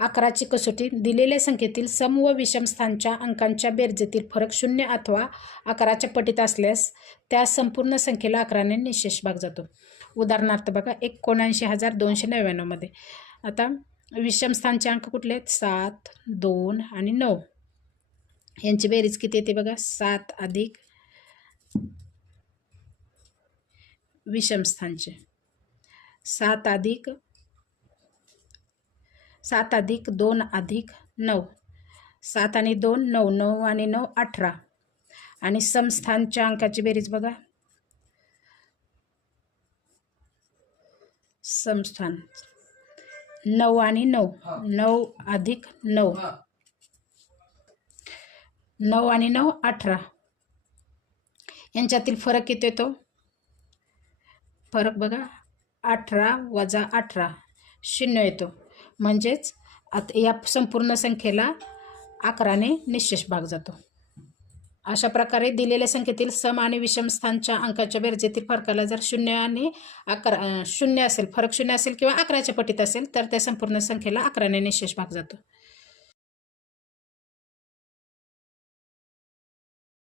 11ची कसोटी. दिलेल्या संख्येतील सम व विषम स्थानच्या अंकांच्या बेरजेतील फरक 0 अथवा 11च्या पटीत असल्यास त्या संपूर्ण संख्येला 11ने निःशेष भाग जातो. उदाहरणार्थ बघा 79,299 मध्ये. आता विषम स्थानचे अंक कुठले आहेत? 7, 2 आणि 9. यांची बेरीज किती येते बघा? 7 अधिक विषम स्थानचे 7 अधिक 2 अधिक 9. 7 आणि 2 9, 9 आणि 9 18. आणि समस्थानच्या अंकाची बेरीज बघा. समस्थान 9 आणि 9, 9 अधिक 9, 9 आणि 9 18. यांच्यातील फरक किती येतो? फरक बघा 18 वजा 18 0 येतो. म्हणजेच आता या संपूर्ण संख्येला 11ने निःशेष भाग जातो. अशा प्रकारे दिलेल्या संख्येतील सम आणि विषम स्थानच्या अंकाच्या बेरजेतील फरकाला जर 0 आणि 11 0 असेल, फरक 0 असेल किंवा 11च्या पटीत असेल तर त्या संपूर्ण संख्येला 11ने निःशेष भाग जातो.